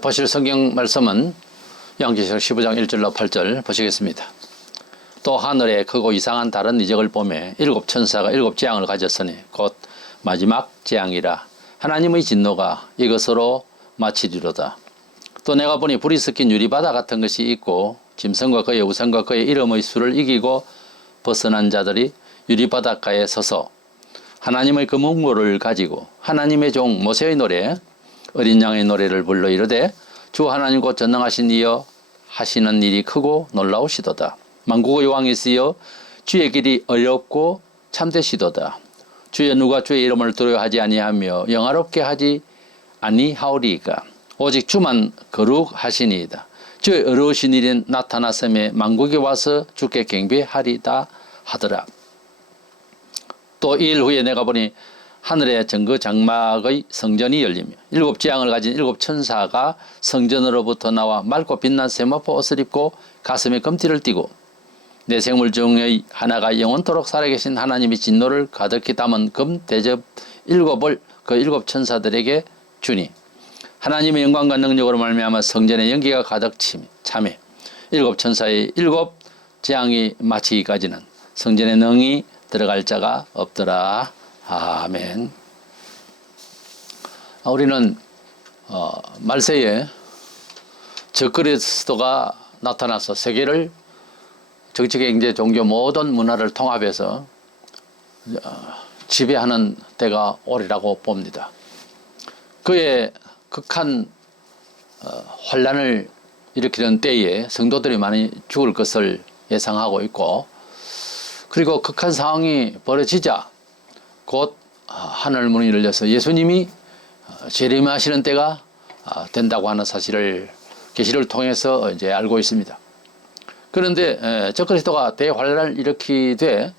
보실 성경 말씀은 요한계시록 15장 1절로 8절 보시겠습니다. 또 하늘에 크고 이상한 다른 이적을 보매 일곱 천사가 일곱 재앙을 가졌으니 곧 마지막 재앙이라 하나님의 진노가 이것으로 마치리로다. 또 내가 보니 불이 섞인 유리바다 같은 것이 있고 짐승과 그의 우상과 그의 이름의 수를 이기고 벗어난 자들이 유리바닷가에 서서 하나님의 그 문고를 가지고 하나님의 종 모세의 노래 어린 양의 노래를 불러 이르되 주 하나님 곧 전능하신 이여 하시는 일이 크고 놀라우시도다. 만국의 왕이시여 주의 길이 어렵고 참되시도다. 주여 누가 주의 이름을 두려워하지 아니하며 영화롭게 하지 아니하오리이까. 오직 주만 거룩하시니이다. 주의 어려우신 일이 나타났음에 만국에 와서 주께 경배하리다 하더라. 또 2일 후에 내가 보니 하늘의 정그 장막의 성전이 열리며 일곱 재앙을 가진 일곱 천사가 성전으로부터 나와 맑고 빛난 세마포 옷을 입고 가슴에 금띠를 띠고 내 생물 중의 하나가 영원토록 살아계신 하나님이 진노를 가득히 담은 금 대접 일곱을 그 일곱 천사들에게 주니 하나님의 영광과 능력으로 말미암아 성전에 연기가 가득 차매 일곱 천사의 일곱 재앙이 마치기까지는 성전에 능히 들어갈 자가 없더라. 아멘. 우리는 말세에 적그리스도가 나타나서 세계를 정치, 경제, 종교 모든 문화를 통합해서 지배하는 때가 오리라고 봅니다. 그의 극한 환란을 일으키는 때에 성도들이 많이 죽을 것을 예상하고 있고, 그리고 극한 상황이 벌어지자 곧 하늘 문이 열려서 예수님이 재림하시는 때가 된다고 하는 사실을 계시를 통해서 이제 알고 있습니다. 그런데 적그리스도가 대환란을 일으키되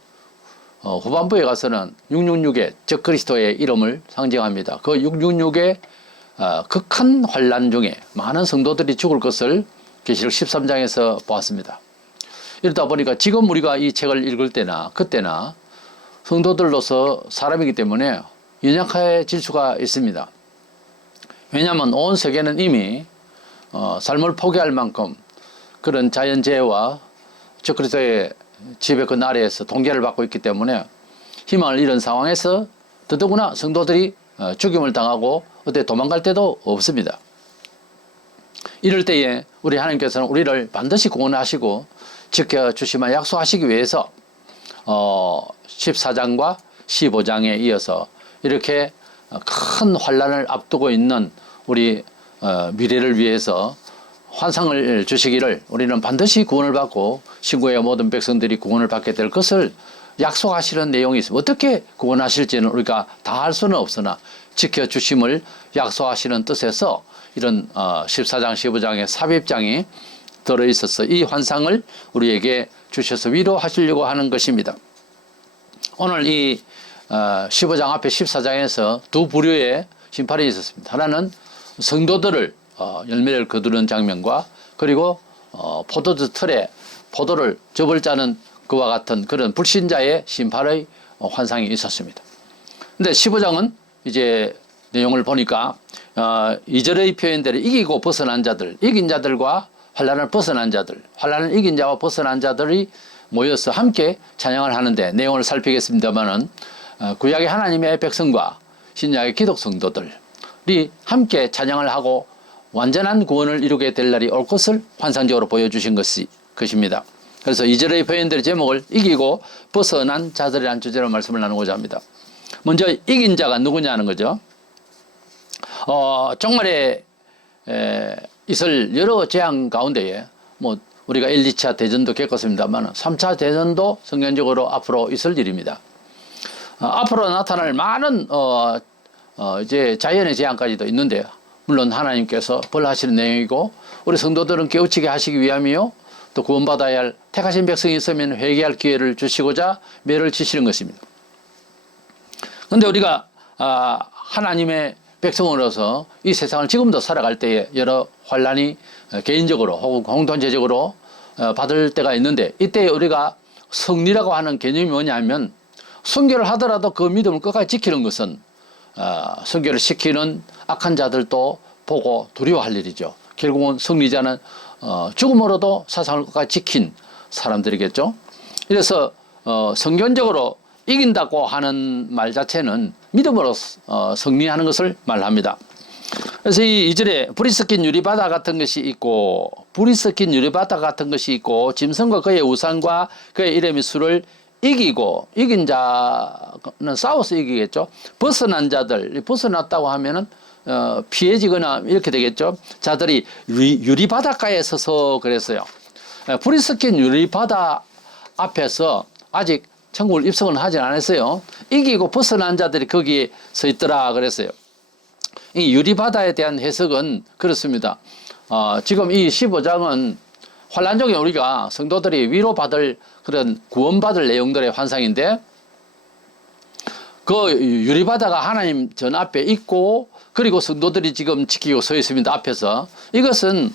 후반부에 가서는 666의 적그리스도의 이름을 상징합니다. 그 666의 극한 환란 중에 많은 성도들이 죽을 것을 계시록 13장에서 보았습니다. 이러다 보니까 지금 우리가 이 책을 읽을 때나 그때나 성도들로서 사람이기 때문에 연약해질 수가 있습니다. 왜냐하면 온 세계는 이미 삶을 포기할 만큼 그런 자연재해와 적그리스도의 지배권 아래에서 통제를 받고 있기 때문에 희망을 잃은 상황에서 더더구나 성도들이 죽임을 당하고 어디 도망갈 데도 없습니다. 이럴 때에 우리 하나님께서는 우리를 반드시 구원하시고 지켜주시만 약속하시기 위해서 14장과 15장에 이어서 이렇게 큰 환란을 앞두고 있는 우리 미래를 위해서 환상을 주시기를 우리는 반드시 구원을 받고 신구의 모든 백성들이 구원을 받게 될 것을 약속하시는 내용이 있습니다. 어떻게 구원하실지는 우리가 다 할 수는 없으나 지켜주심을 약속하시는 뜻에서 이런 14장 15장의 삽입장이 들어있어서 이 환상을 우리에게 주셔서 위로하시려고 하는 것입니다. 오늘 이 15장 앞에 14장에서 두 부류의 심판이 있었습니다. 하나는 성도들을 열매를 거두는 장면과 그리고 포도주 틀에 포도를 접을 자는 그와 같은 그런 불신자의 심판의 환상이 있었습니다. 근데 15장은 이제 내용을 보니까 2절의 표현대로 이기고 벗어난 자들, 이긴 자들과 환란을 벗어난 자들, 환란을 이긴 자와 벗어난 자들이 모여서 함께 찬양을 하는데 내용을 살피겠습니다만은 구약의 하나님의 백성과 신약의 기독 성도들이 함께 찬양을 하고 완전한 구원을 이루게 될 날이 올 것을 환상적으로 보여주신 것입니다. 그래서 2절의 표현들의 제목을 이기고 벗어난 자들이라는 주제로 말씀을 나누고자 합니다. 먼저 이긴 자가 누구냐는 거죠. 정말에 있을 여러 재앙 가운데에 뭐 우리가 1, 2차 대전도 겪었습니다만 3차 대전도 성경적으로 앞으로 있을 일입니다. 앞으로 나타날 많은 이제 자연의 재앙까지도 있는데요. 물론 하나님께서 벌하시는 내용이고 우리 성도들은 깨우치게 하시기 위함이요 또 구원받아야 할 택하신 백성이 있으면 회개할 기회를 주시고자 매를 치시는 것입니다. 그런데 우리가 하나님의 백성으로서 이 세상을 지금도 살아갈 때에 여러 환란이 개인적으로 혹은 공동체적으로 받을 때가 있는데 이때 우리가 성리라고 하는 개념이 뭐냐면 순교를 하더라도 그 믿음을 끝까지 지키는 것은 순교를 시키는 악한 자들도 보고 두려워할 일이죠. 결국은 승리자는 죽음으로도 사상을 끝까지 지킨 사람들이겠죠. 그래서 성경적으로 이긴다고 하는 말 자체는 믿음으로 승리하는 것을 말합니다. 그래서 이 2절에 불이 섞인 유리바다 같은 것이 있고, 불이 섞인 유리바다 같은 것이 있고, 짐승과 그의 우상과 그의 이름의 수를 이기고, 이긴 자는 싸워서 이기겠죠. 벗어난 자들, 벗어났다고 하면은 피해지거나 이렇게 되겠죠. 자들이 유리바닷가에 서서 그랬어요. 불이 섞인 유리바다 앞에서 아직 천국을 입성을 하지 않았어요. 이기고 벗어난 자들이 거기에 서 있더라 그랬어요. 이 유리바다에 대한 해석은 그렇습니다. 지금 이 15장은 환란 중에 우리가 성도들이 위로받을 그런 구원받을 내용들의 환상인데, 그 유리바다가 하나님 전 앞에 있고, 그리고 성도들이 지금 지키고 서 있습니다. 앞에서. 이것은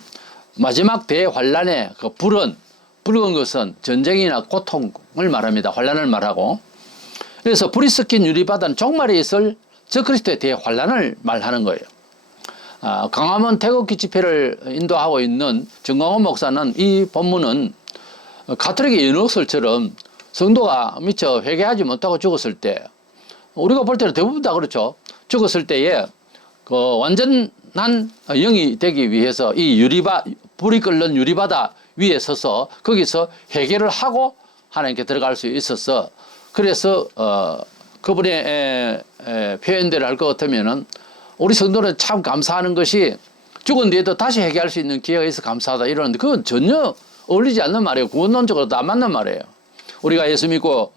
마지막 대환란의 그 붉은 것은 전쟁이나 고통을 말합니다. 환란을 말하고. 그래서 불이 섞인 유리바다는 종말에 있을 저그리스도의 대환란을 말하는 거예요. 강화문 태극기 집회를 인도하고 있는 정광훈 목사는 이 본문은 가톨릭의 연옥설처럼 성도가 미처 회개하지 못하고 죽었을 때, 우리가 볼 때는 대부분 다 그렇죠. 죽었을 때에 그 완전한 영이 되기 위해서 이 불이 끓는 유리바다 위에 서서 거기서 회개를 하고 하나님께 들어갈 수 있어서, 그래서 그분의 표현대로 할 것 같으면은 우리 성도는 참 감사하는 것이 죽은 뒤에도 다시 회개할 수 있는 기회가 있어 감사하다 이러는데, 그건 전혀 어울리지 않는 말이에요. 구원론적으로도 안 맞는 말이에요. 우리가 예수 믿고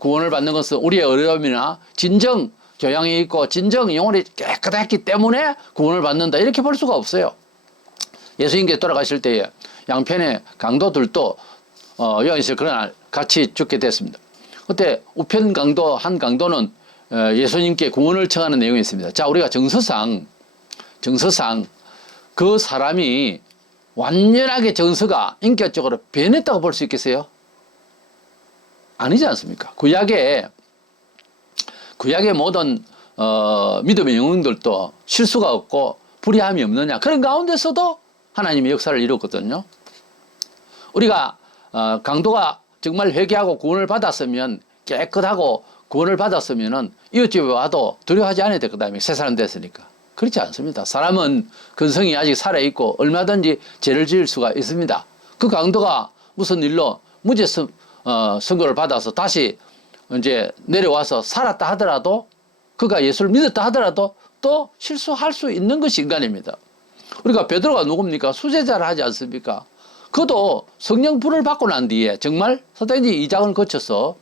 구원을 받는 것은 우리의 어려움이나 진정 교양이 있고 진정 영혼이 깨끗했기 때문에 구원을 받는다, 이렇게 볼 수가 없어요. 예수님께 돌아가실 때에 양편의 강도들도 요한일서 그러나 같이 죽게 됐습니다. 그때 우편 강도 한 강도는 예수님께 구원을 청하는 내용이 있습니다. 자, 우리가 정서상 그 사람이 완전하게 정서가 인격적으로 변했다고 볼 수 있겠어요? 아니지 않습니까? 구약의 모든 믿음의 영웅들도 실수가 없고 불의함이 없느냐, 그런 가운데서도 하나님의 역사를 이뤘거든요. 우리가 강도가 정말 회개하고 구원을 받았으면, 깨끗하고 구원을 받았으면은 이웃집에 와도 두려워하지 않아야 될 거다. 새 사람 됐으니까. 그렇지 않습니다. 사람은 근성이 아직 살아있고 얼마든지 죄를 지을 수가 있습니다. 그 강도가 무슨 일로 무죄 선고를 받아서 다시 이제 내려와서 살았다 하더라도, 그가 예수를 믿었다 하더라도 또 실수할 수 있는 것이 인간입니다. 우리가 베드로가 누굽니까? 수제자를 하지 않습니까? 그도 성령 불을 받고 난 뒤에 정말 사단이 이장을 거쳐서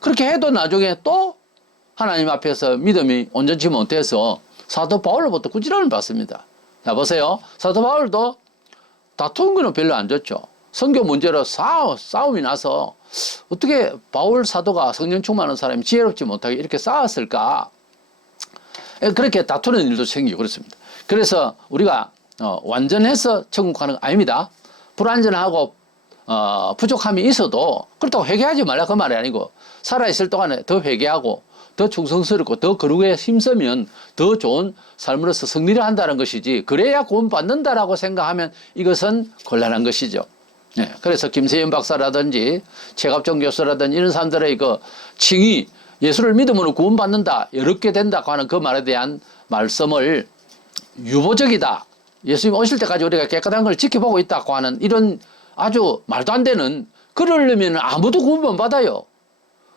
그렇게 해도 나중에 또 하나님 앞에서 믿음이 온전치 못해서 사도 바울로부터 꾸지람을 받습니다. 자, 보세요. 사도 바울도 다투는 거는 별로 안 좋죠. 선교 문제로 싸움이 나서 어떻게 바울 사도가 성령 충만한 사람이 지혜롭지 못하게 이렇게 싸웠을까? 그렇게 다투는 일도 생기고 그렇습니다. 그래서 우리가 완전해서 천국 가는 거 아닙니다. 불완전하고 부족함이 있어도 그렇다고 회개하지 말라 그 말이 아니고, 살아있을 동안에 더 회개하고 더 충성스럽고 더 거룩에 힘쓰면 더 좋은 삶으로서 승리를 한다는 것이지, 그래야 구원 받는다라고 생각하면 이것은 곤란한 것이죠. 네, 그래서 김세연 박사라든지 최갑종 교수라든지 이런 사람들의 그 칭의, 예수를 믿음으로 구원받는다, 어렵게 된다고 하는 그 말에 대한 말씀을 유보적이다, 예수님 오실 때까지 우리가 깨끗한 걸 지켜보고 있다고 하는 이런 아주 말도 안 되는, 그러려면 아무도 구원 못 받아요.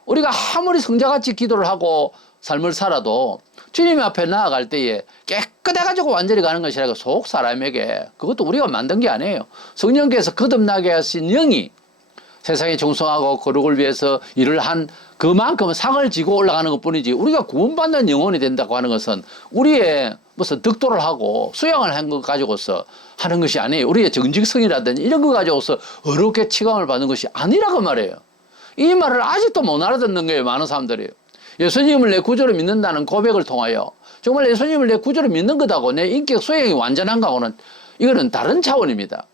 우리가 아무리 성자같이 기도를 하고 삶을 살아도 주님 앞에 나아갈 때에 깨끗해가지고 완전히 가는 것이라고 속 사람에게, 그것도 우리가 만든 게 아니에요. 성령께서 거듭나게 하신 영이 세상에 충성하고 거룩을 위해서 일을 한 그만큼 상을 지고 올라가는 것 뿐이지, 우리가 구원받는 영혼이 된다고 하는 것은 우리의 무슨 덕도를 하고 수양을 한 것 가지고서 하는 것이 아니에요. 우리의 정직성이라든지 이런 거 가지고서 어렵게 치감을 받는 것이 아니라고 말해요. 이 말을 아직도 못 알아듣는 거예요, 많은 사람들이. 예수님을 내 구주로 믿는다는 고백을 통하여 정말 예수님을 내 구주로 믿는 것하고 내 인격 소양이 완전한 거하고는 이거는 다른 차원입니다.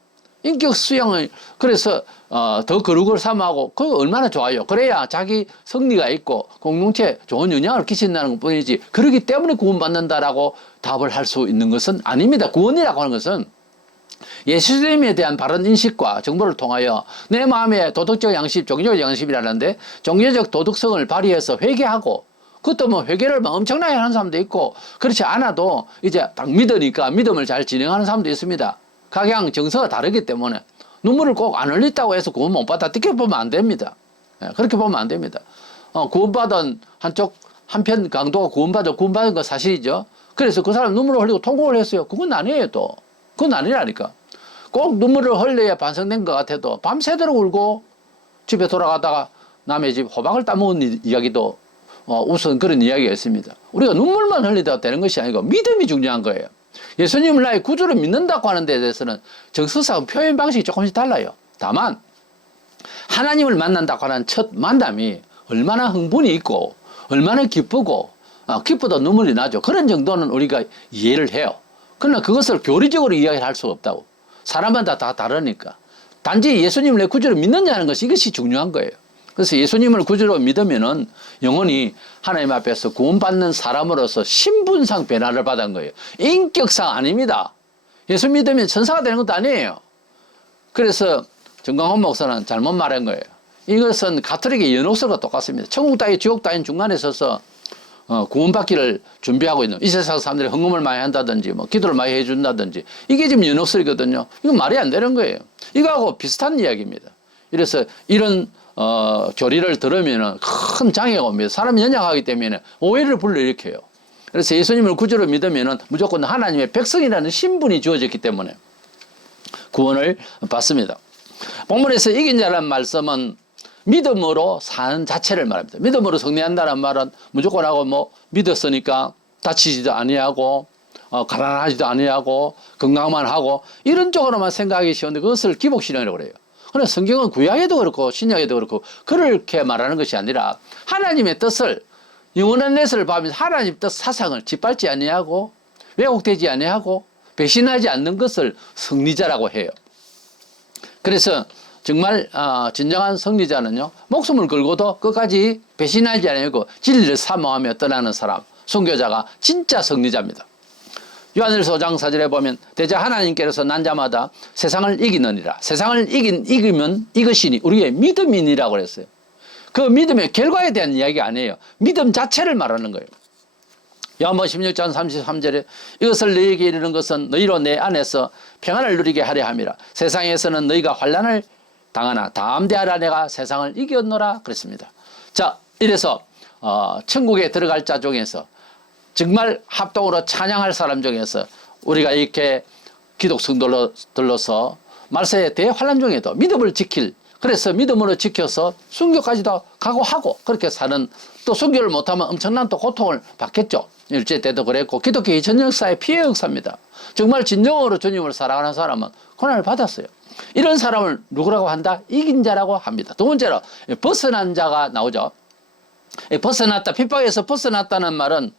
인격 수양을 그래서 더 거룩을 삼하고 그거 얼마나 좋아요. 그래야 자기 성리가 있고 공동체에 좋은 영향을 끼친다는 것뿐이지 그러기 때문에 구원받는다라고 답을 할 수 있는 것은 아닙니다. 구원이라고 하는 것은 예수님에 대한 바른 인식과 정보를 통하여 내 마음의 도덕적 양심, 종교적 양심이라는데 종교적 도덕성을 발휘해서 회개하고 그것도 뭐 회개를 뭐 엄청나게 하는 사람도 있고 그렇지 않아도 이제 딱 믿으니까 믿음을 잘 진행하는 사람도 있습니다. 각양 정서가 다르기 때문에 눈물을 꼭 안 흘렸다고 해서 구원 못 받았다. 그렇게 보면 안 됩니다. 그렇게 보면 안 됩니다. 구원받은 한편 강도가 구원받은 거 사실이죠. 그래서 그 사람 눈물을 흘리고 통곡을 했어요. 그건 아니에요 또. 그건 아니라니까. 꼭 눈물을 흘려야 반성된 것 같아도 밤새도록 울고 집에 돌아가다가 남의 집 호박을 따먹은 이야기도 우선 그런 이야기가 있습니다. 우리가 눈물만 흘리다 되는 것이 아니고 믿음이 중요한 거예요. 예수님을 나의 구주로 믿는다고 하는 데 대해서는 정서상 표현 방식이 조금씩 달라요. 다만 하나님을 만난다고 하는 첫 만남이 얼마나 흥분이 있고 얼마나 기쁘고 기쁘다 눈물이 나죠. 그런 정도는 우리가 이해를 해요. 그러나 그것을 교리적으로 이야기를 할 수가 없다고. 사람마다 다 다르니까. 단지 예수님을 내 구주로 믿느냐는 것이 이것이 중요한 거예요. 그래서 예수님을 구주로 믿으면은 영원히 하나님 앞에서 구원받는 사람으로서 신분상 변화를 받은 거예요. 인격상 아닙니다. 예수 믿으면 천사가 되는 것도 아니에요. 그래서 정광훈 목사는 잘못 말한 거예요. 이것은 가톨릭의 연옥설과 똑같습니다. 천국 따위 지옥 따위는 중간에 서서 구원받기를 준비하고 있는 이 세상 사람들이 헌금을 많이 한다든지 뭐 기도를 많이 해준다든지 이게 지금 연옥설이거든요. 이건 말이 안 되는 거예요. 이거하고 비슷한 이야기입니다. 이래서 이런 교리를 들으면 큰 장애가 옵니다. 사람이 연약하기 때문에 오해를 불러일으켜요. 그래서 예수님을 구주로 믿으면 무조건 하나님의 백성이라는 신분이 주어졌기 때문에 구원을 받습니다. 본문에서 이긴 자라는 말씀은 믿음으로 사는 자체를 말합니다. 믿음으로 승리한다는 말은 무조건 하고 뭐 믿었으니까 다치지도 아니하고 가난하지도 아니하고 건강만 하고 이런 쪽으로만 생각하기 쉬운데 그것을 기복신앙이라고 그래요. 그러나 성경은 구약에도 그렇고 신약에도 그렇고 그렇게 말하는 것이 아니라 하나님의 뜻을 영원한 내세를 봐면서 하나님 뜻 사상을 짓밟지 아니하고 왜곡되지 아니하고 배신하지 않는 것을 승리자라고 해요. 그래서 정말 진정한 승리자는요 목숨을 걸고도 끝까지 배신하지 아니하고 진리를 사모하며 떠나는 사람 순교자가 진짜 승리자입니다. 요한일서 5장 4절에 보면 대저 하나님께서 난 자마다 세상을 이기느니라. 세상을 이기면 이것이니 우리의 믿음이니라고 그랬어요. 그 믿음의 결과에 대한 이야기가 아니에요. 믿음 자체를 말하는 거예요. 요한복음 16장 33절에 이것을 너희에게 이르는 것은 너희로 내 안에서 평안을 누리게 하려 함이라. 세상에서는 너희가 환난을 당하나 담대하라 내가 세상을 이겼노라 그랬습니다. 자, 이래서 천국에 들어갈 자 중에서 정말 합동으로 찬양할 사람 중에서 우리가 이렇게 기독 성도들로서 말세의 대환란 중에도 믿음을 지킬 그래서 믿음으로 지켜서 순교까지도 각오하고 그렇게 사는 또 순교를 못하면 엄청난 또 고통을 받겠죠. 일제 때도 그랬고 기독교 전 역사의 피해 역사입니다. 정말 진정으로 주님을 사랑하는 사람은 고난을 받았어요. 이런 사람을 누구라고 한다? 이긴 자라고 합니다. 두 번째로 벗어난 자가 나오죠. 벗어났다, 핍박에서 벗어났다는 말은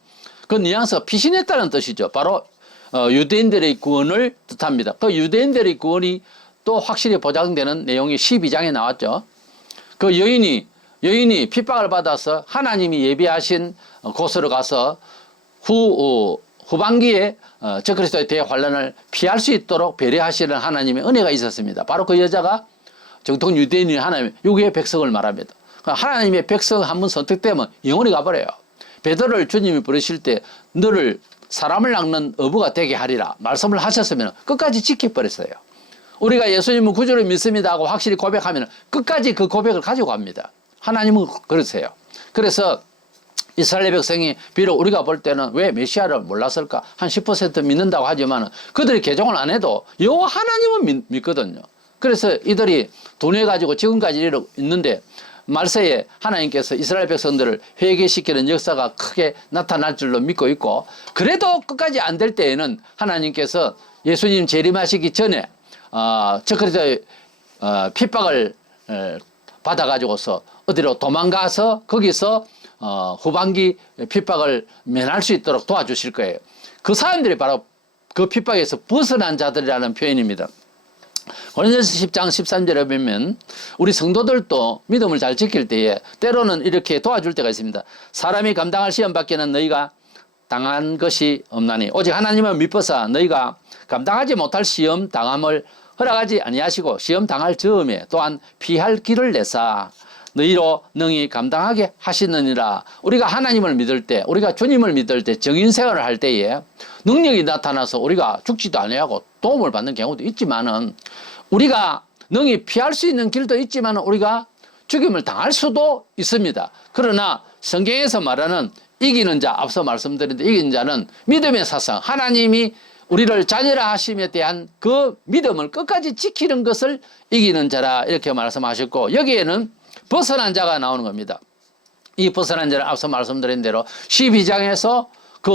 그 뉘앙스가 피신했다는 뜻이죠. 바로 유대인들의 구원을 뜻합니다. 그 유대인들의 구원이 또 확실히 보장되는 내용이 12장에 나왔죠. 그 여인이 핍박을 받아서 하나님이 예비하신 곳으로 가서 후반기에 적그리스도의 대환란을 피할 수 있도록 배려하시는 하나님의 은혜가 있었습니다. 바로 그 여자가 정통 유대인이 하나님 여기에 백성을 말합니다. 하나님의 백성 한 번 선택되면 영원히 가버려요. 베드로를 주님이 부르실 때 너를 사람을 낚는 어부가 되게 하리라 말씀을 하셨으면 끝까지 지켜버렸어요. 우리가 예수님은 구주를 믿습니다 하고 확실히 고백하면 끝까지 그 고백을 가지고 갑니다. 하나님은 그러세요. 그래서 이스라엘 백성이 비록 우리가 볼 때는 왜 메시아를 몰랐을까 한 10% 믿는다고 하지만 그들이 개종을 안 해도 여호와 하나님은 믿거든요. 그래서 이들이 돈해가지고 지금까지 이러고 있는데 말세에 하나님께서 이스라엘 백성들을 회개시키는 역사가 크게 나타날 줄로 믿고 있고 그래도 끝까지 안 될 때에는 하나님께서 예수님 재림하시기 전에 적그리스도의 핍박을 받아가지고서 어디로 도망가서 거기서 후반기 핍박을 면할 수 있도록 도와주실 거예요. 그 사람들이 바로 그 핍박에서 벗어난 자들이라는 표현입니다. 고린도전서 10장 13절에 보면 우리 성도들도 믿음을 잘 지킬 때에 때로는 이렇게 도와줄 때가 있습니다. 사람이 감당할 시험 밖에는 너희가 당한 것이 없나니 오직 하나님을 믿어서 너희가 감당하지 못할 시험 당함을 허락하지 아니하시고 시험 당할 즈음에 또한 피할 길을 내사 너희로 능히 감당하게 하시느니라. 우리가 하나님을 믿을 때, 우리가 주님을 믿을 때, 정인생활을 할 때에 능력이 나타나서 우리가 죽지도 아니하고 도움을 받는 경우도 있지만은 우리가 능히 피할 수 있는 길도 있지만 우리가 죽임을 당할 수도 있습니다. 그러나 성경에서 말하는 이기는 자, 앞서 말씀드린 데 이기는 자는 믿음의 사상, 하나님이 우리를 자녀라 하심에 대한 그 믿음을 끝까지 지키는 것을 이기는 자라 이렇게 말씀하셨고, 여기에는 벗어난 자가 나오는 겁니다. 이 벗어난 자는 앞서 말씀드린 대로 12장에서 그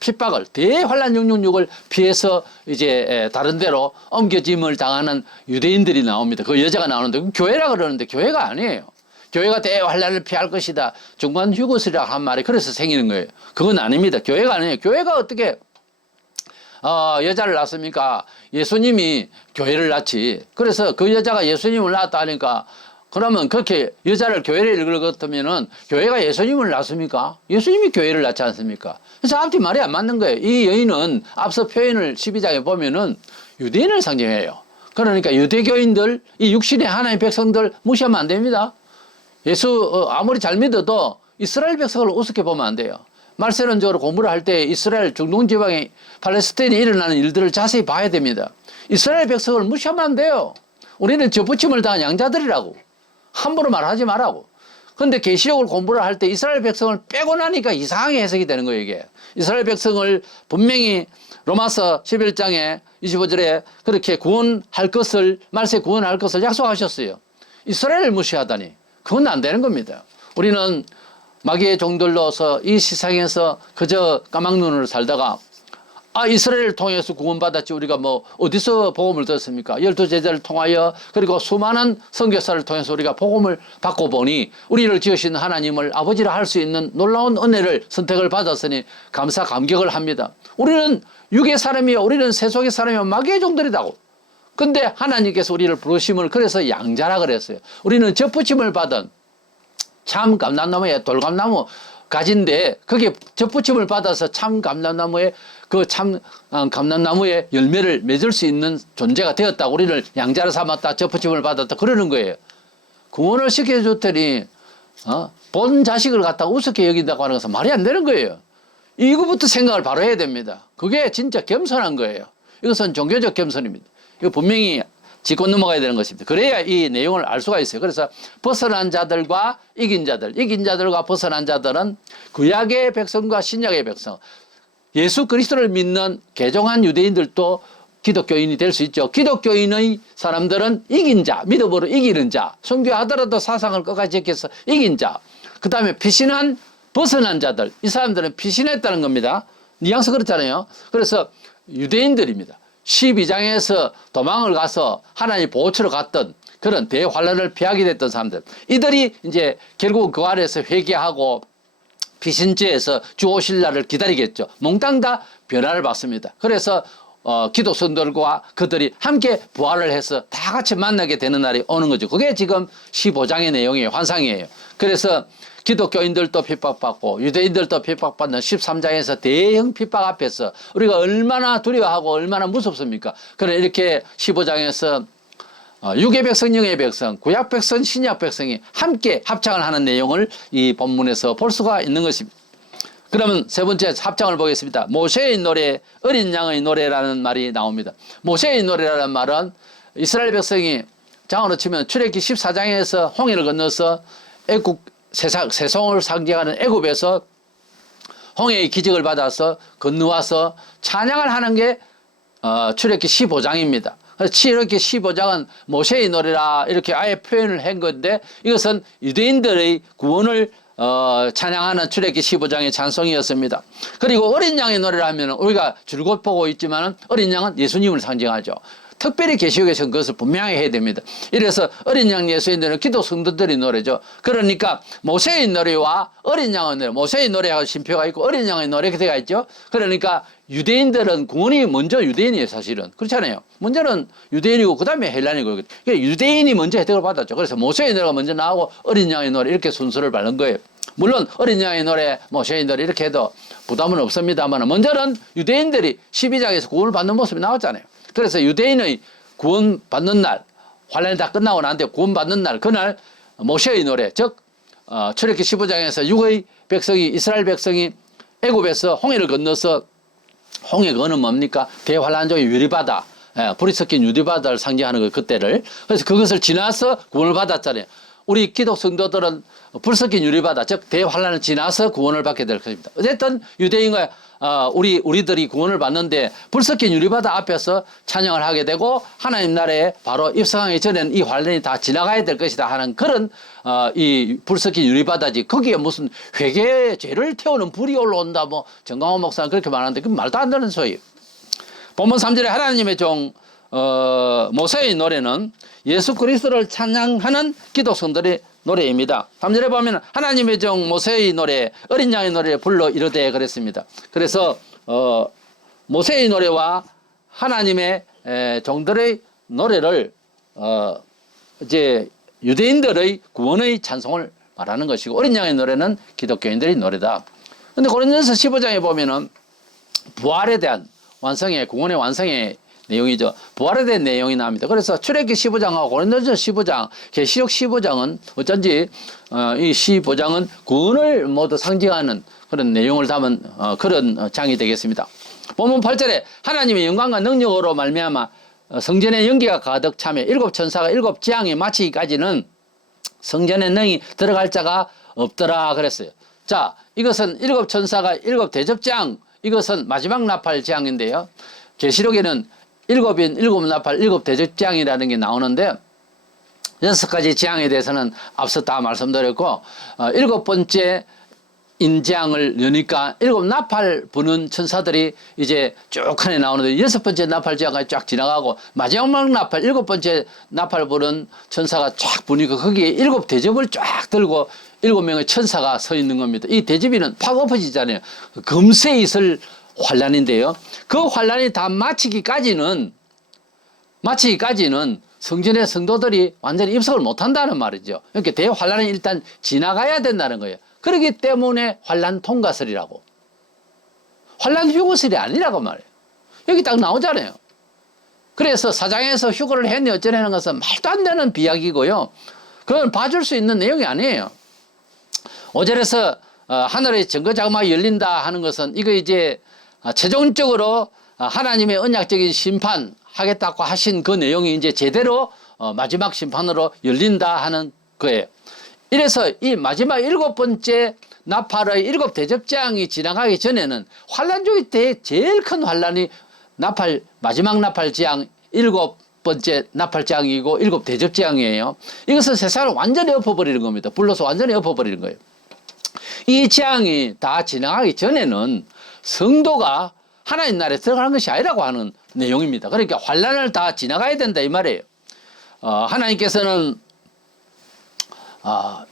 핍박을 대환란 666을 피해서 이제 다른 데로 옮겨짐을 당하는 유대인들이 나옵니다. 그 여자가 나오는데 교회라 그러는데 교회가 아니에요. 교회가 대환란을 피할 것이다. 중간 휴것이라 한 말이 그래서 생기는 거예요. 그건 아닙니다. 교회가 아니에요. 교회가 어떻게 여자를 낳습니까? 예수님이 교회를 낳지. 그래서 그 여자가 예수님을 낳았다 하니까 그러면 그렇게 여자를 교회를 이끌 것 같으면은 교회가 예수님을 낳습니까? 예수님이 교회를 낳지 않습니까? 그래서 앞뒤 말이 안 맞는 거예요. 이 여인은 앞서 표현을 12장에 보면은 유대인을 상징해요. 그러니까 유대교인들, 이 육신의 하나님의 백성들 무시하면 안 됩니다. 예수 아무리 잘 믿어도 이스라엘 백성을 우습게 보면 안 돼요. 말세론적으로 공부를 할 때 이스라엘 중동 지방에 팔레스타인에 일어나는 일들을 자세히 봐야 됩니다. 이스라엘 백성을 무시하면 안 돼요. 우리는 접붙임을 당한 양자들이라고. 함부로 말하지 말라고. 그런데 계시록을 공부를 할 때 이스라엘 백성을 빼고 나니까 이상하게 해석이 되는 거예요, 이게. 이스라엘 백성을 분명히 로마서 11장에 25절에 그렇게 구원할 것을, 말세 구원할 것을 약속하셨어요. 이스라엘을 무시하다니. 그건 안 되는 겁니다. 우리는 마귀의 종들로서 이 세상에서 그저 까막눈으로 살다가 이스라엘을 통해서 구원받았지 우리가 뭐 어디서 복음을 듣습니까? 12제자를 통하여 그리고 수많은 선교사를 통해서 우리가 복음을 받고 보니 우리를 지으신 하나님을 아버지라 할 수 있는 놀라운 은혜를 선택을 받았으니 감사 감격을 합니다. 우리는 육의 사람이요 우리는 세속의 사람이요 마귀의 종들이라고. 근데 하나님께서 우리를 부르심을 그래서 양자라 그랬어요. 우리는 접붙임을 받은 참 감람나무에 돌감나무 가지인데 그게 접붙임을 받아서 참 감람나무에 그 참 감람나무에 열매를 맺을 수 있는 존재가 되었다. 우리를 양자로 삼았다. 접붙임을 받았다. 그러는 거예요. 구원을 시켜줬더니 본 자식을 갖다가 우습게 여긴다고 하는 것은 말이 안 되는 거예요. 이거부터 생각을 바로 해야 됩니다. 그게 진짜 겸손한 거예요. 이것은 종교적 겸손입니다. 이거 분명히 짚고 넘어가야 되는 것입니다. 그래야 이 내용을 알 수가 있어요. 그래서 벗어난 자들과 이긴 자들, 이긴 자들과 벗어난 자들은 구약의 백성과 신약의 백성, 예수 그리스도를 믿는 개종한 유대인들도 기독교인이 될 수 있죠. 기독교인의 사람들은 이긴 자, 믿음으로 이기는 자, 순교하더라도 사상을 끝까지 지켜서 이긴 자, 그 다음에 피신한 벗어난 자들, 이 사람들은 피신했다는 겁니다. 뉘앙스 그렇잖아요. 그래서 유대인들입니다. 12장에서 도망을 가서 하나님 보호처로 갔던 그런 대환란을 피하게 됐던 사람들, 이들이 이제 결국 그 아래에서 회개하고 피신죄에서 주 오실 날을 기다리겠죠. 몽땅 다 변화를 받습니다. 그래서 기독성들과 그들이 함께 부활을 해서 다 같이 만나게 되는 날이 오는 거죠. 그게 지금 15장의 내용이에요. 환상이에요. 그래서 기독교인들도 핍박받고 유대인들도 핍박받는 13장에서 대형 핍박 앞에서 우리가 얼마나 두려워하고 얼마나 무섭습니까? 그래 이렇게 15장에서 육의 백성, 영의 백성, 구약 백성, 신약 백성이 함께 합창을 하는 내용을 이 본문에서 볼 수가 있는 것입니다. 그러면 세 번째 합창을 보겠습니다. 모세의 노래, 어린 양의 노래라는 말이 나옵니다. 모세의 노래라는 말은 이스라엘 백성이 장으로 치면 출애굽기 14장에서 홍해를 건너서 애국 세상을 상징하는 애굽에서 홍해의 기적을 받아서 건너와서 찬양을 하는 게 출애굽기 15장입니다. 출애굽기 15장은 모세의 노래라 이렇게 아예 표현을 한 건데 이것은 유대인들의 구원을 찬양하는 출애굽기 15장의 찬송이었습니다. 그리고 어린 양의 노래를 하면 우리가 줄곧 보고 있지만 어린 양은 예수님을 상징하죠. 특별히 계시록에서는 그것을 분명히 해야 됩니다. 이래서 어린 양 예수인들은 기도 성도들의 노래죠. 그러니까 모세의 노래와 어린 양의 노래, 모세의 노래하고 쉼표가 있고 어린 양의 노래가 되어 있죠. 그러니까 유대인들은 구원이 먼저 유대인이에요, 사실은. 그렇잖아요. 먼저는 유대인이고 그 다음에 헬라니고. 그러니까 유대인이 먼저 혜택을 받았죠. 그래서 모세의 노래가 먼저 나오고 어린 양의 노래 이렇게 순서를 밟는 거예요. 물론 어린 양의 노래, 모세의 노래 이렇게 해도 부담은 없습니다만 먼저는 유대인들이 12장에서 구원을 받는 모습이 나왔잖아요. 그래서 유대인의 구원 받는 날, 환란이 다 끝나고 난 뒤에 구원 받는 날, 그날 모세의 노래, 즉 출애굽기 15장에서 육의 백성이, 이스라엘 백성이 애굽에서 홍해를 건너서, 홍해 그거는 뭡니까? 대환란족의 유리바다, 불이 섞인 유리바다를 상징하는 거, 그때를. 그래서 그것을 지나서 구원을 받았잖아요. 우리 기독 성도들은 불 섞인 유리바다, 즉 대환란을 지나서 구원을 받게 될 것입니다. 어쨌든 유대인과 우리들이 구원을 받는데 불 섞인 유리바다 앞에서 찬양을 하게 되고 하나님 나라에 바로 입성하기 전에는 이 환란이 다 지나가야 될 것이다 하는 그런 이 불 섞인 유리바다지, 거기에 무슨 회개의 죄를 태우는 불이 올라온다 뭐 정강호 목사는 그렇게 말하는데 그 말도 안 되는 소리. 본문 3절에 하나님의 종 모세의 노래는 예수 그리스도를 찬양하는 기독 성도들의 노래입니다. 3절에 보면 하나님의 종 모세의 노래, 어린 양의 노래를 불러 이르되 그랬습니다. 그래서 모세의 노래와 하나님의 종들의 노래를 이제 유대인들의 구원의 찬송을 말하는 것이고, 어린 양의 노래는 기독교인들의 노래다. 근데 고린도전서 15장에 보면은 부활에 대한 완성의, 구원의 완성의 내용이죠. 부활에 대한 내용이 나옵니다. 그래서 출애굽기 15장하고 고린도전서 15장, 계시록 15장은 어쩐지 이 15장은 구원을 모두 상징하는 그런 내용을 담은 그런 장이 되겠습니다. 본문 8절에 하나님의 영광과 능력으로 말미암아 성전에 연기가 가득 차며 일곱 천사가 일곱 재앙이 마치기까지는 성전에 능히 들어갈 자가 없더라 그랬어요. 자, 이것은 일곱 천사가 일곱 대접재앙, 이것은 마지막 나팔 재앙인데요. 계시록에는 일곱인 일곱 나팔 일곱 대접재앙이라는 게 나오는데, 6가지 재앙에 대해서는 앞서 다 말씀드렸고, 일곱 번째 인재앙을 여니까 일곱 나팔 부는 천사들이 이제 쭉 한에 나오는데, 6번째 나팔 재앙까지 쫙 지나가고 마지막 나팔, 7번째 나팔 부는 천사가 쫙 부니까 거기에 일곱 대접을 쫙 들고 7명의 천사가 서 있는 겁니다. 이 대접이는 팍 엎어지잖아요. 금세 있을 환란인데요. 그 환란이 다 마치기까지는 성전의 성도들이 완전히 입성을 못한다는 말이죠. 그러니까 대환란이 일단 지나가야 된다는 거예요. 그렇기 때문에 환란 통과설이라고, 환란 휴거설이 아니라고 말해요. 여기 딱 나오잖아요. 그래서 사장에서 휴거를 했네 어쩌냐는 것은 말도 안 되는 비약이고요. 그건 봐줄 수 있는 내용이 아니에요. 5절에서 하늘의 정거장막이 열린다 하는 것은 이거 이제 최종적으로 하나님의 언약적인 심판하겠다고 하신 그 내용이 이제 제대로 마지막 심판으로 열린다 하는 거예요. 이래서 이 마지막 7번째 나팔의 7 대접재앙이 지나가기 전에는 환란 중에 제일 큰 환란이 마지막 나팔 재앙 7번째 나팔 재앙이고 7 대접재앙이에요. 이것은 세상을 완전히 엎어버리는 겁니다. 불러서 완전히 엎어버리는 거예요. 이 재앙이 다 지나가기 전에는 성도가 하나님 나라에 들어가는 것이 아니라고 하는 내용입니다. 그러니까 환란을 다 지나가야 된다 이 말이에요. 하나님께서는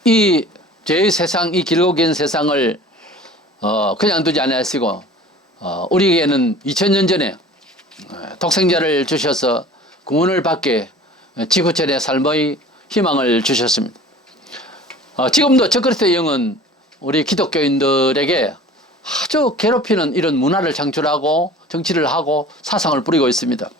이 죄의 세상, 이 길고 긴 세상을 그냥 두지 않으시고 우리에게는 2000년 전에 독생자를 주셔서 구원을 받게 지구촌의 삶의 희망을 주셨습니다. 지금도 적그리스도의 영은 우리 기독교인들에게 아주 괴롭히는 이런 문화를 창출하고 정치를 하고 사상을 뿌리고 있습니다.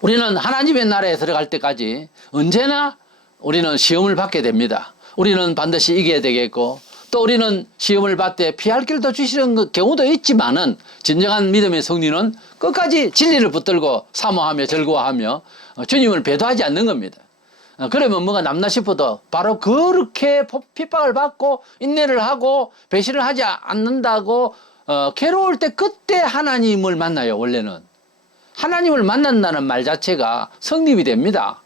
우리는 하나님의 나라에 들어갈 때까지 언제나 우리는 시험을 받게 됩니다. 우리는 반드시 이겨야 되겠고, 또 우리는 시험을 받되 피할 길도 주시는 경우도 있지만은 진정한 믿음의 성리는 끝까지 진리를 붙들고 사모하며 즐거워하며 주님을 배도하지 않는 겁니다. 그러면 뭐가 남나 싶어도 바로 그렇게 핍박을 받고 인내를 하고 배신을 하지 않는다고 괴로울 때 그때 하나님을 만나요. 원래는 하나님을 만난다는 말 자체가 성립이 됩니다.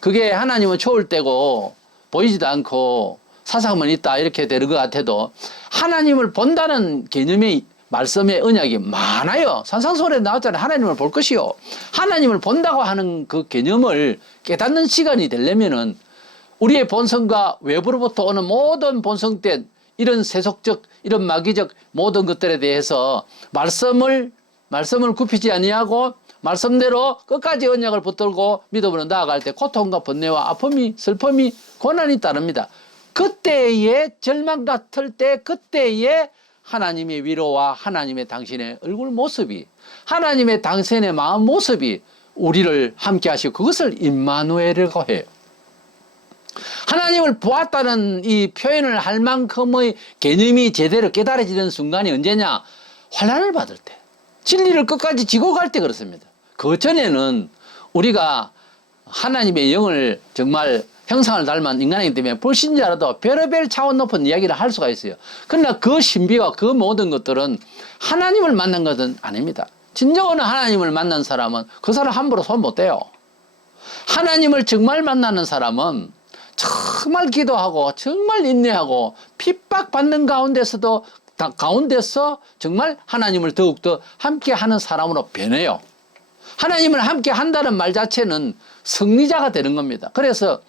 그게 하나님은 좋을 때고 보이지도 않고 사상만 있다 이렇게 되는 것 같아도 하나님을 본다는 개념이 말씀의 언약이 많아요. 산상수훈에 나왔잖아요. 하나님을 볼 것이요. 하나님을 본다고 하는 그 개념을 깨닫는 시간이 되려면은 우리의 본성과 외부로부터 오는 모든 본성된 이런 세속적, 이런 마귀적 모든 것들에 대해서 말씀을 굽히지 아니하고 말씀대로 끝까지 언약을 붙들고 믿음으로 나아갈 때 고통과 번뇌와 아픔이, 슬픔이, 고난이 따릅니다. 그때의 절망 같을 때 그때의 하나님의 위로와 하나님의 당신의 얼굴 모습이, 하나님의 당신의 마음 모습이 우리를 함께 하시고 그것을 임마누엘이라고 해요. 하나님을 보았다는 이 표현을 할 만큼의 개념이 제대로 깨달아지는 순간이 언제냐? 환난을 받을 때, 진리를 끝까지 지고 갈 때 그렇습니다. 그 전에는 우리가 하나님의 영을 정말 형상을 닮은 인간이기 때문에 불신자라도 별의별 차원 높은 이야기를 할 수가 있어요. 그러나 그 신비와 그 모든 것들은 하나님을 만난 것은 아닙니다. 진정으로 하나님을 만난 사람은 그 사람 함부로 손 못 대요. 하나님을 정말 만나는 사람은 정말 기도하고 정말 인내하고 핍박받는 가운데서 정말 하나님을 더욱더 함께하는 사람으로 변해요. 하나님을 함께한다는 말 자체는 승리자가 되는 겁니다. 그래서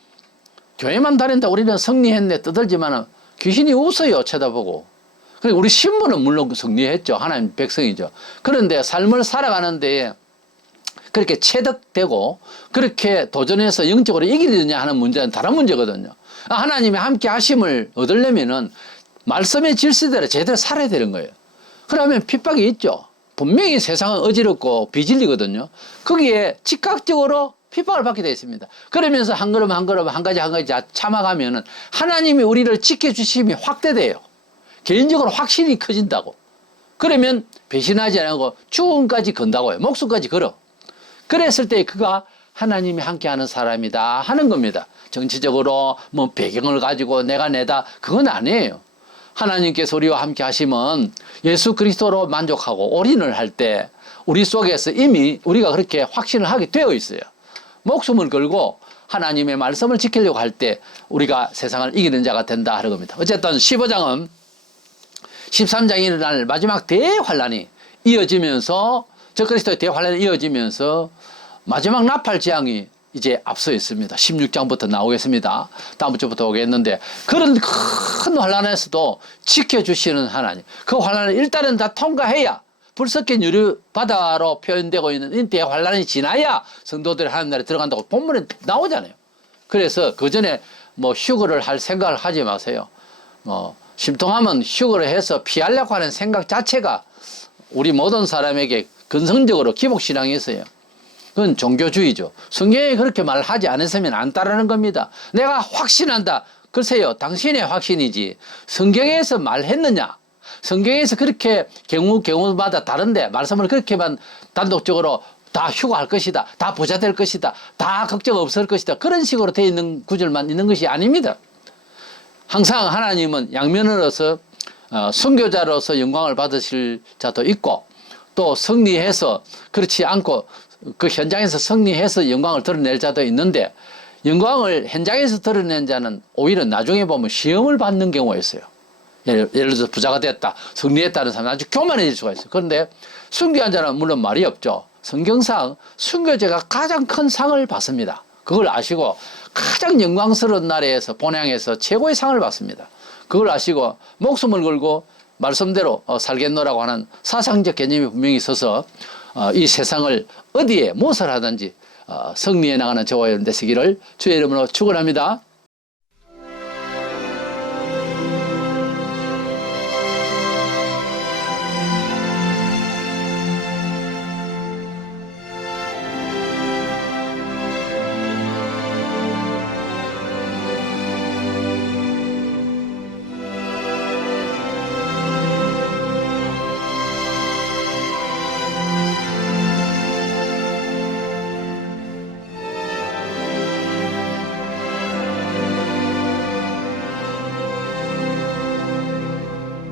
교회만 다닌다 우리는 승리했네 떠들지만 귀신이 웃어요. 쳐다보고. 그리고 우리 신부는 물론 승리했죠. 하나님 백성이죠. 그런데 삶을 살아가는데 그렇게 체득되고 그렇게 도전해서 영적으로 이기느냐 하는 문제는 다른 문제거든요. 하나님의 함께 하심을 얻으려면은 말씀의 질서대로 제대로 살아야 되는 거예요. 그러면 핍박이 있죠. 분명히 세상은 어지럽고 비질리거든요. 거기에 즉각적으로 핍박을 받게 되어 있습니다. 그러면서 한 걸음 한 걸음 한 가지 참아가면은 하나님이 우리를 지켜주심이 확대돼요. 개인적으로 확신이 커진다고. 그러면 배신하지 않고 죽음까지 건다고요. 목숨까지 걸어. 그랬을 때 그가 하나님이 함께하는 사람이다 하는 겁니다. 정치적으로 뭐 배경을 가지고 내다 그건 아니에요. 하나님께서 우리와 함께 하시면 예수 그리스도로 만족하고 올인을 할 때 우리 속에서 이미 우리가 그렇게 확신을 하게 되어 있어요. 목숨을 걸고 하나님의 말씀을 지키려고 할 때 우리가 세상을 이기는 자가 된다 하는 겁니다. 어쨌든 15장은 13장에 일어날 마지막 대환란이 이어지면서 적그리스도의 대환란이 이어지면서 마지막 나팔 재앙이 이제 앞서 있습니다. 16장부터 나오겠습니다. 다음 주부터 오겠는데 그런 큰 환란에서도 지켜주시는 하나님. 그 환란을 일단은 다 통과해야 불 섞인 유리 바다로 표현되고 있는 이 대환란이 지나야 성도들이 하나님 나라에 들어간다고 본문에 나오잖아요. 그래서 그 전에 뭐 휴거를 할 생각을 하지 마세요. 심통하면 휴거를 해서 피하려고 하는 생각 자체가 우리 모든 사람에게 근성적으로 기복신앙이 있어요. 그건 종교주의죠. 성경에 그렇게 말하지 않았으면 안 따르는 겁니다. 내가 확신한다. 글쎄요, 당신의 확신이지. 성경에서 말했느냐? 성경에서 그렇게 경우마다 다른데 말씀을 그렇게만 단독적으로 다 휴가할 것이다. 다 부자 될 것이다. 다 걱정 없을 것이다. 그런 식으로 되어 있는 구절만 있는 것이 아닙니다. 항상 하나님은 양면으로서 선교자로서 영광을 받으실 자도 있고 또 승리해서 그렇지 않고 그 현장에서 승리해서 영광을 드러낼 자도 있는데 영광을 현장에서 드러낸 자는 오히려 나중에 보면 시험을 받는 경우가 있어요. 예를 들어서 부자가 됐다, 승리했다는 사람은 아주 교만해질 수가 있어요. 그런데 순교한 자는 물론 말이 없죠. 성경상 순교자가 가장 큰 상을 받습니다. 그걸 아시고 가장 영광스러운 나라에서 본향에서 최고의 상을 받습니다. 그걸 아시고 목숨을 걸고 말씀대로 살겠노라고 하는 사상적 개념이 분명히 있어서 이 세상을 어디에 무엇을 하든지 승리해 나가는 저와 여러분 되시기를 주의 이름으로 축원합니다.